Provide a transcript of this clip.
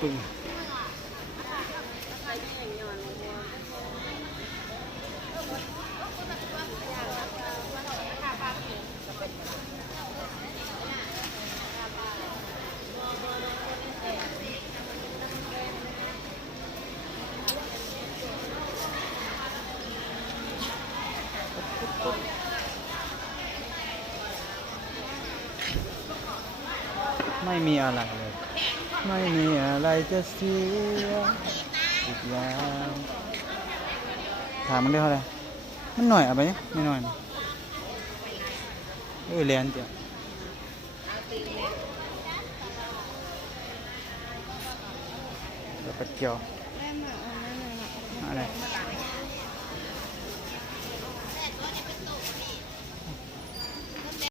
ปึ้งไม่มีอะไรเลยไม่มีอะไรจะเสียอีกแล้วถามมันได้เท่าไหร่มันหน่อยเอาไปเนี่ยไม่หน่อยนะเรียนเดี๋ยวเดี๋ยวไปเกี่ยวอะไร